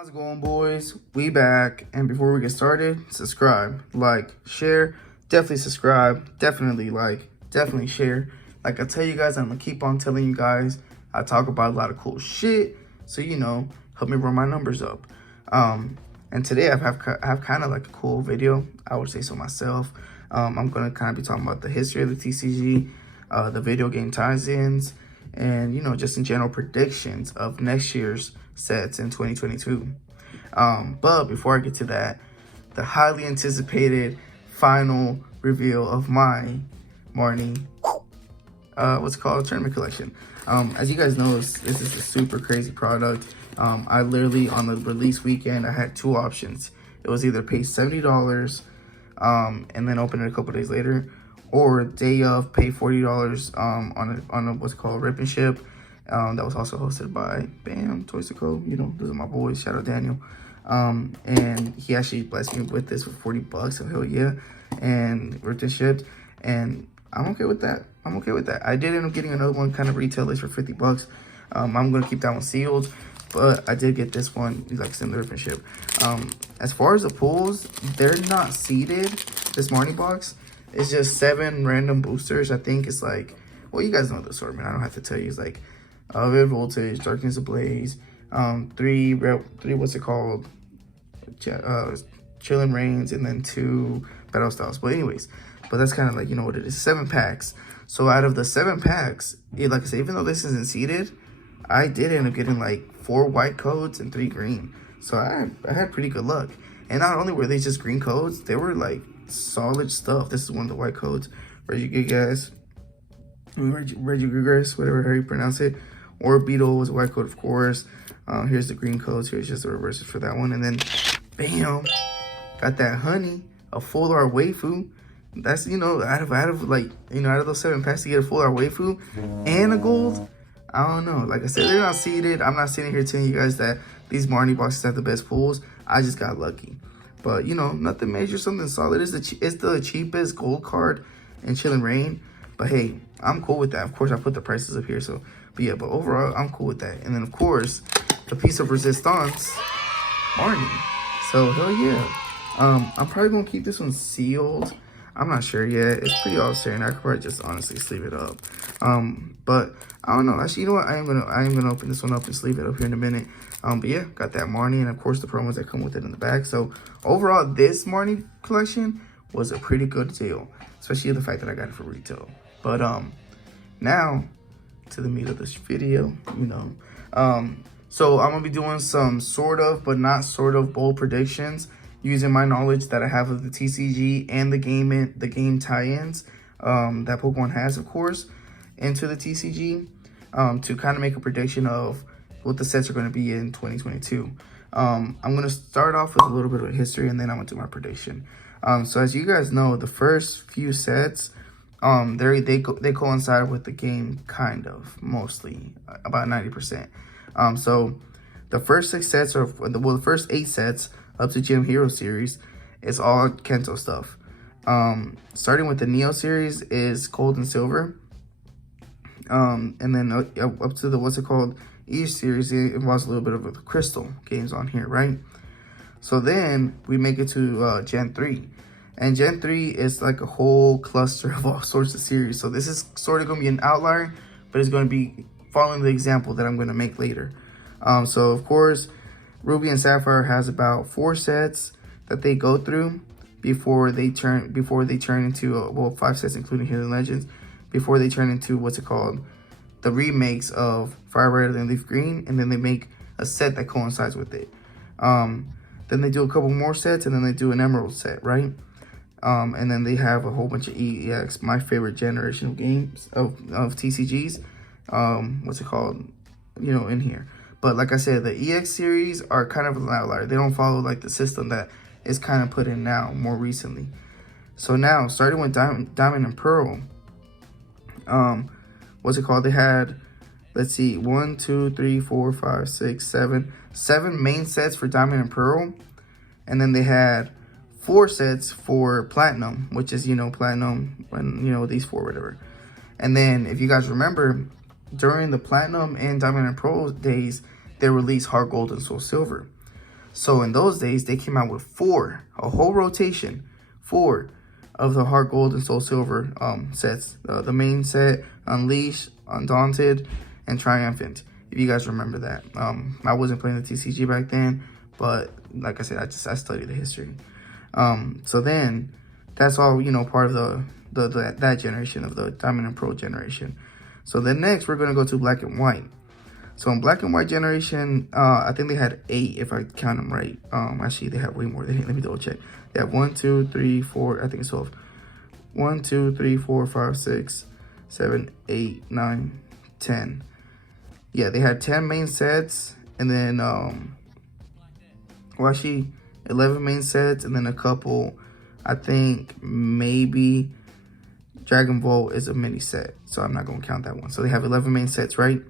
How's it going, boys? We back, and before we get started, subscribe, like, share. Definitely subscribe, definitely like, definitely share. Like I tell you guys, I'm gonna keep on telling you guys. I talk about a lot of cool shit, so help me run my numbers up. And today I have kind of like a cool video. I would say so myself. I'm gonna kind of be talking about the history of the TCG, the video game tie-ins, and just in general predictions of next year's sets in 2022. But before I get to that, the highly anticipated final reveal of my Marnie tournament collection. As you guys know, this is a super crazy product. I literally, on the release weekend, I had two options. It was either pay $70 and then open it a couple days later, or day of pay $40 on a what's called Rip and Ship. That was also hosted by Bam Toys to Co. Those are my boys. Shout out Daniel. And he actually blessed me with this for $40. So hell yeah. And ripped and shipped. And I'm okay with that. I did end up getting another one kind of retail list for $50. I'm gonna keep that one sealed, but I did get this one, like similar rip and ship. As far as the pulls, they're not seeded. This Marnie box, it's just 7 random boosters. I think it's like, well, you guys know the assortment. I don't have to tell you. It's like Red Voltage, Darkness Ablaze, 3 what's it called, Chillin' Reigns, and then 2 Battle Styles. But anyways, but that's kind of like, what it is, 7 packs. So out of the 7 packs, like I said, even though this isn't seeded, I did end up getting like 4 white codes and 3 green. So I had pretty good luck. And not only were they just green codes, they were like solid stuff. This is one of the white codes. Regigigas, whatever how you pronounce it. Or Beetle was a white code, of course. Here's the green codes. Here's just the reverses for that one. And then, bam, got that honey, a full art waifu. That's, out of those 7 packs to get a full art waifu and a gold. I don't know. Like I said, they're not seeded. I'm not sitting here telling you guys that these Marnie boxes have the best pulls. I just got lucky. But, nothing major, something solid. It's the cheapest gold card in Chillin' Reign. But hey, I'm cool with that. Of course, I put the prices up here. So, but yeah, but overall, I'm cool with that. And then, of course, the piece of resistance, Marnie. So, hell yeah. I'm probably going to keep this one sealed. I'm not sure yet. It's pretty all-certain. I could probably just honestly sleeve it up. But I don't know. Actually, you know what? I am gonna open this one up and sleeve it up here in a minute. But yeah, got that Marnie, and of course the promos that come with it in the back. So overall, this Marnie collection was a pretty good deal, especially the fact that I got it for retail. But now to the meat of this video, so I'm gonna be doing some sort of, but not sort of, bold predictions using my knowledge that I have of the TCG and the game tie-ins that Pokemon has, of course, into the TCG, to kind of make a prediction of what the sets are going to be in 2022. I'm going to start off with a little bit of history, and then I'm going to do my prediction. So as you guys know, the first few sets, they coincide with the game, kind of, mostly, about 90%. So the first 6 sets, the first 8 sets up to Gym Hero series, is all Kento stuff. Starting with the Neo series is Gold and Silver. And then up to the, what's it called, East series, it involves a little bit of the Crystal games on here, right? So then we make it to Gen 3. And Gen 3 is like a whole cluster of all sorts of series. So this is sort of going to be an outlier, but it's going to be following the example that I'm going to make later. So of course, Ruby and Sapphire has about 4 sets that they go through before they turn into 5 sets including Hidden Legends, before they turn into what's it called, the remakes of Fire Red and Leaf Green, and then they make a set that coincides with it. Then they do a couple more sets, and then they do an Emerald set, right? And then they have a whole bunch of EX, my favorite generation of games of TCGs. What's it called? In here. But like I said, the EX series are kind of an outlier. They don't follow like the system that is kind of put in now more recently. So now, starting with Diamond and Pearl, what's it called? They had, let's see, 1, 2, 3, 4, 5, 6, 7 main sets for Diamond and Pearl. And then they had 4 sets for Platinum, which is, Platinum, when, these 4, whatever. And then, if you guys remember, during the Platinum and Diamond and Pearl days, they released Heart Gold and Soul Silver. So in those days, they came out with a whole rotation, 4 of the Heart Gold and Soul Silver sets. The main set, Unleashed, Undaunted, and Triumphant. If you guys remember that. I wasn't playing the TCG back then, but like I said, I studied the history. So then that's all, you know, part of that generation of the Diamond and Pearl generation. So then next we're gonna go to Black and White. So in Black and White generation, I think they had 8 if I count them right. Actually they have way more than 8. Let me double check. They have 1, 2, 3, 4. I think it's 12. 1, 2, 3, 4, 5, 6, 7, 8, 9, 10. Yeah, they had 10 main sets, and then well, actually 11 main sets, and then a couple. I think maybe Dragon Ball is a mini set, so I'm not gonna count that one. So they have 11 main sets, right?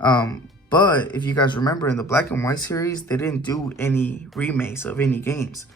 But if you guys remember in the Black and White series, they didn't do any remakes of any games.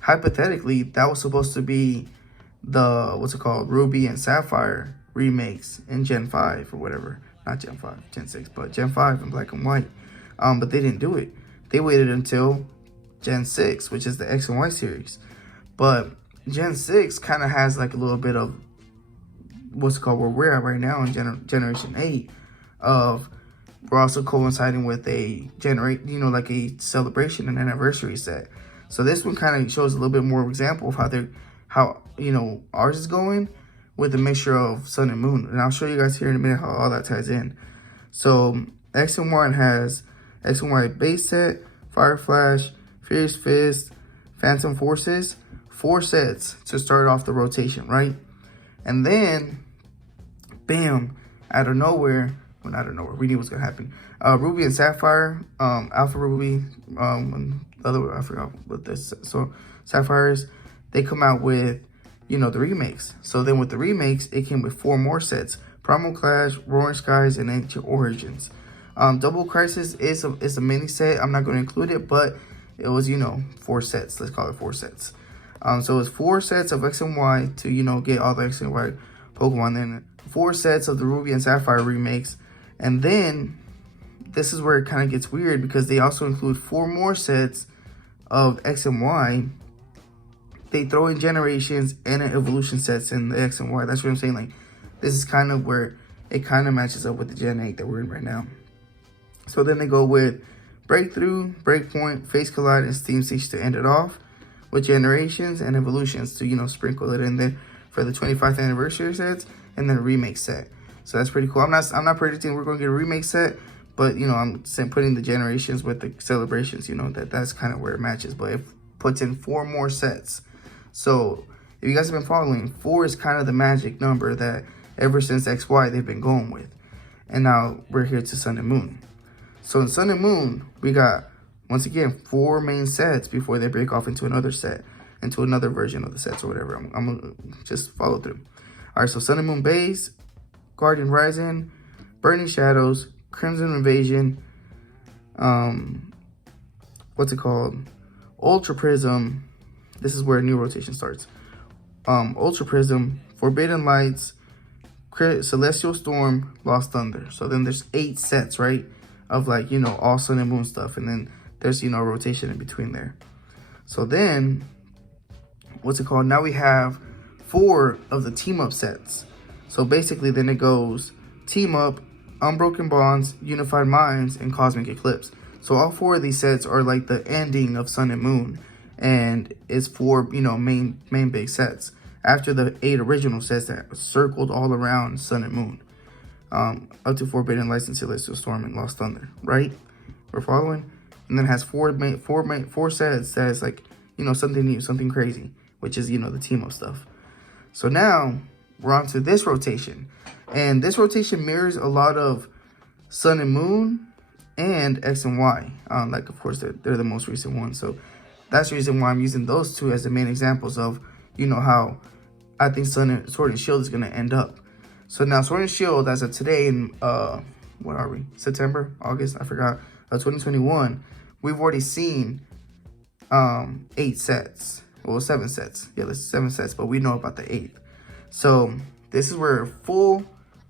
Hypothetically, that was supposed to be the, what's it called, Ruby and Sapphire remakes in Gen 5 or whatever. Not Gen 5, Gen 6, but Gen 5 in Black and White. But they didn't do it. They waited until Gen 6, which is the X and Y series. But Gen 6 kind of has like a little bit of what's it called, where we're at right now in Generation 8 of, we're also coinciding with a like a celebration and anniversary set. So this one kind of shows a little bit more example of how ours is going with a mixture of Sun and Moon. And I'll show you guys here in a minute how all that ties in. So X and Y has X and Y base set, Fire Flash, Fierce Fist, Phantom Forces, 4 sets to start off the rotation, right? And then, bam, out of nowhere, well, not out of nowhere, we knew what's gonna happen. Ruby and Sapphire, Alpha Ruby, I forgot what this. So Sapphires, they come out with, the remakes. So then with the remakes, it came with 4 more sets: Primal Clash, Roaring Skies, and Ancient Origins. Double Crisis is a mini set. I'm not going to include it, but it was 4 sets. Let's call it 4 sets. So it's 4 sets of X and Y to get all the X and Y Pokemon. Then 4 sets of the Ruby and Sapphire remakes, and then this is where it kind of gets weird because they also include 4 more sets of X and Y. They throw in generations and an evolution sets in the X and Y. That's what I'm saying. Like, this is kind of where it kind of matches up with the Gen 8 that we're in right now. So then they go with Breakthrough, Breakpoint, Face Collide, and Steam Siege to end it off, with generations and evolutions to, sprinkle it in there for the 25th anniversary sets, and then a remake set. So that's pretty cool. I'm not predicting we're going to get a remake set, but, I'm putting the generations with the celebrations, that's kind of where it matches. But it puts in 4 more sets. So if you guys have been following, 4 is kind of the magic number that ever since XY they've been going with. And now we're here to Sun and Moon. So in Sun and Moon, we got, once again, 4 main sets before they break off into another set, into another version of the sets or whatever. I'm going to just follow through. All right, so Sun and Moon base, Guardian Rising, Burning Shadows, Crimson Invasion, what's it called? Ultra Prism. This is where a new rotation starts. Ultra Prism, Forbidden Lights, Celestial Storm, Lost Thunder. So then there's 8 sets, right? Of like, all Sun and Moon stuff. And then there's, a rotation in between there. So then, what's it called? Now we have 4 of the team up sets. So basically then it goes Team Up, Unbroken Bonds, Unified Minds, and Cosmic Eclipse. So all 4 of these sets are like the ending of Sun and Moon. And it's 4, main big sets. After the 8 original sets that circled all around Sun and Moon. Up to Forbidden Lights and Celestial Storm and Lost Thunder, right? We're following? And then it has 4 sets that is like, something new, something crazy, which is, the team up stuff. So now we're on to this rotation. And this rotation mirrors a lot of Sun and Moon and X and Y. Like, of course, they're the most recent ones. So that's the reason why I'm using those 2 as the main examples of, how I think Sword and Shield is going to end up. So now Sword and Shield, as of today in, what are we? September, August, I forgot, 2021, we've already seen 8 sets. Well, 7 sets. Yeah, there's 7 sets, but we know about the 8th. So this is where full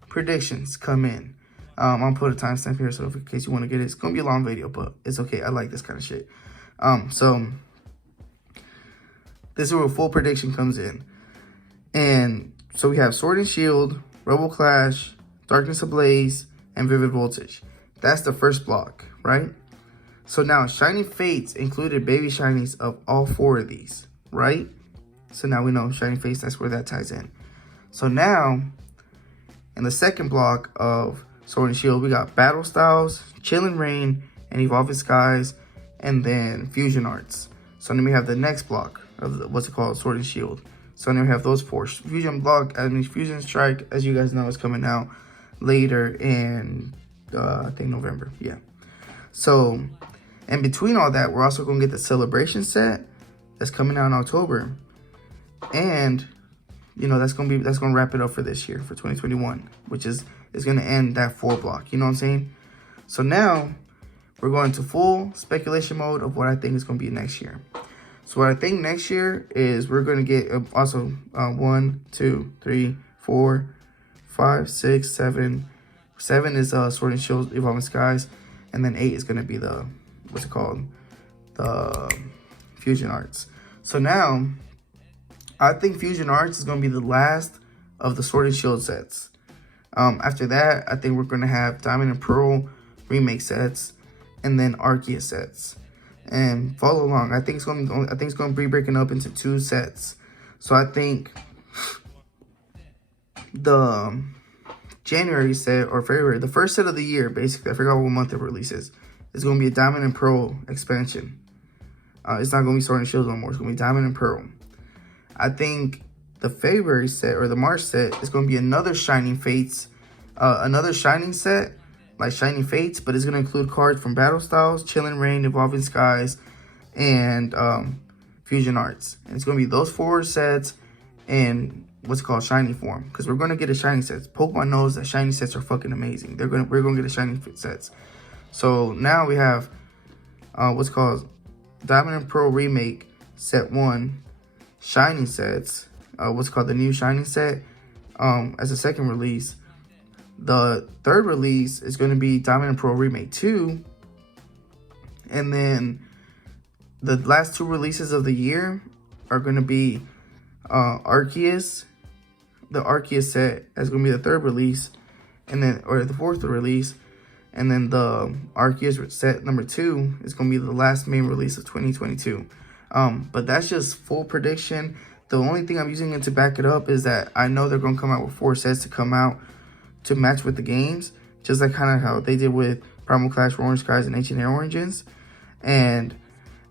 predictions come in. I'll put a timestamp here, so in case you want to get it, it's gonna be a long video, but it's okay. I like this kind of shit. So this is where full prediction comes in, and so we have Sword and Shield, Rebel Clash, Darkness Ablaze, and Vivid Voltage. That's the first block, right? So now Shiny Fates included baby shinies of all 4 of these, right? So now we know Shiny Fates, that's where that ties in. So now in the second block of Sword and Shield, we got Battle Styles, Chillin' Rain, and Evolving Skies, and then Fusion Arts. So then we have the next block of what's it called, Sword and Shield. So then we have those 4. Fusion block, I mean Fusion Strike, as you guys know, is coming out later in I think November. Yeah. So in between all that, we're also gonna get the Celebration set that's coming out in October, and you know that's gonna wrap it up for this year, for 2021, which is gonna end that 4 block. You know what I'm saying? So now we're going to full speculation mode of what I think is gonna be next year. So what I think next year is we're gonna get also 1, 2, 3, 4, 5, 6, 7. 7 is Sword and Shield Evolving Skies, and then 8 is gonna be the what's it called, the Fusion Arts. So now I think Fusion Arts is gonna be the last of the Sword and Shield sets. After that, I think we're gonna have Diamond and Pearl remake sets, and then Arceus sets. And follow along. I think it's gonna be breaking up into 2 sets. So I think the January set, or February, the first set of the year, basically, I forgot what month it releases, is going to be a Diamond and Pearl expansion. It's not going to be Sword and Shield no more. It's going to be Diamond and Pearl. I think the February set, or the March set, is going to be another Shining Fates, another Shining set, like Shining Fates, but it's going to include cards from Battle Styles, Chillin' Rain, Evolving Skies, and Fusion Arts. And it's going to be those 4 sets in what's called shiny form, because we're going to get a shiny sets. Pokemon knows that shiny sets are fucking amazing. We're going to get a shiny sets. So now we have what's called Diamond and Pearl Remake Set 1 shiny sets, what's called the new shiny set, as a second release. The third release is going to be Diamond and Pearl Remake 2, and then the last 2 releases of the year are going to be Arceus. The Arceus set is going to be the 3rd release, and then, or the 4th release, and then the Arceus set number 2 is going to be the last main release of 2022. But that's just full prediction. The only thing I'm using it to back it up is that I know they're going to come out with 4 sets to come out to match with the games, just like kind of how they did with Primal Clash, Orange Skies, and Ancient Air Origins. And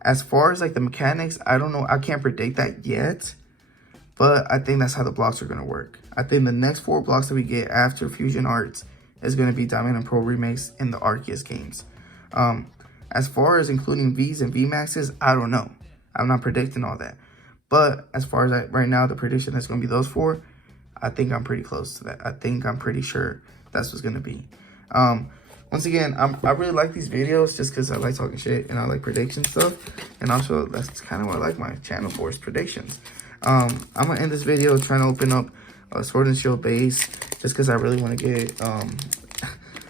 as far as like the mechanics, I don't know. I can't predict that yet. But I think that's how the blocks are going to work. I think the next 4 blocks that we get after Fusion Arts is going to be Diamond and Pearl remakes in the Arceus games. As far as including Vs and VMAXs, I don't know. I'm not predicting all that. But as far as right now, the prediction is going to be those 4. I think I'm pretty close to that. I think I'm pretty sure that's what's going to be. Once again, I really like these videos just because I like talking shit and I like prediction stuff. And also, that's kind of what I like my channel for, is predictions. I'm going to end this video trying to open up a Sword and Shield base just because I really want to get,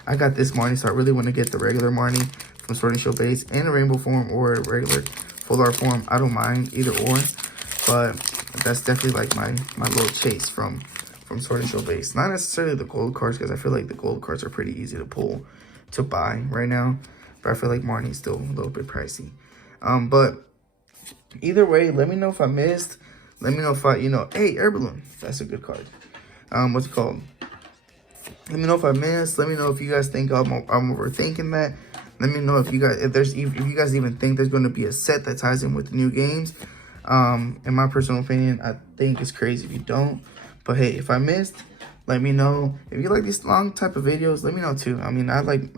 I got this Marnie, so I really want to get the regular Marnie from Sword and Shield base in a rainbow form or a regular full art form. I don't mind either or, but that's definitely like my little chase from Sword and Shield base. Not necessarily the gold cards, because I feel like the gold cards are pretty easy to pull, to buy right now, but I feel like Marnie's still a little bit pricey. But either way, let me know if I missed. Let me know if hey, Air Balloon, that's a good card. What's it called? Let me know if I missed. Let me know if you guys think I'm overthinking that. Let me know if you guys even think there's going to be a set that ties in with the new games. In my personal opinion, I think it's crazy if you don't. But hey, if I missed, let me know. If you like these long type of videos, let me know too. I mean, I like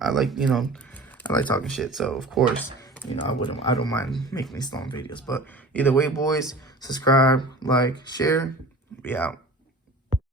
talking shit. So of course, I don't mind making these long videos. But either way, boys, subscribe, like, share. Be out.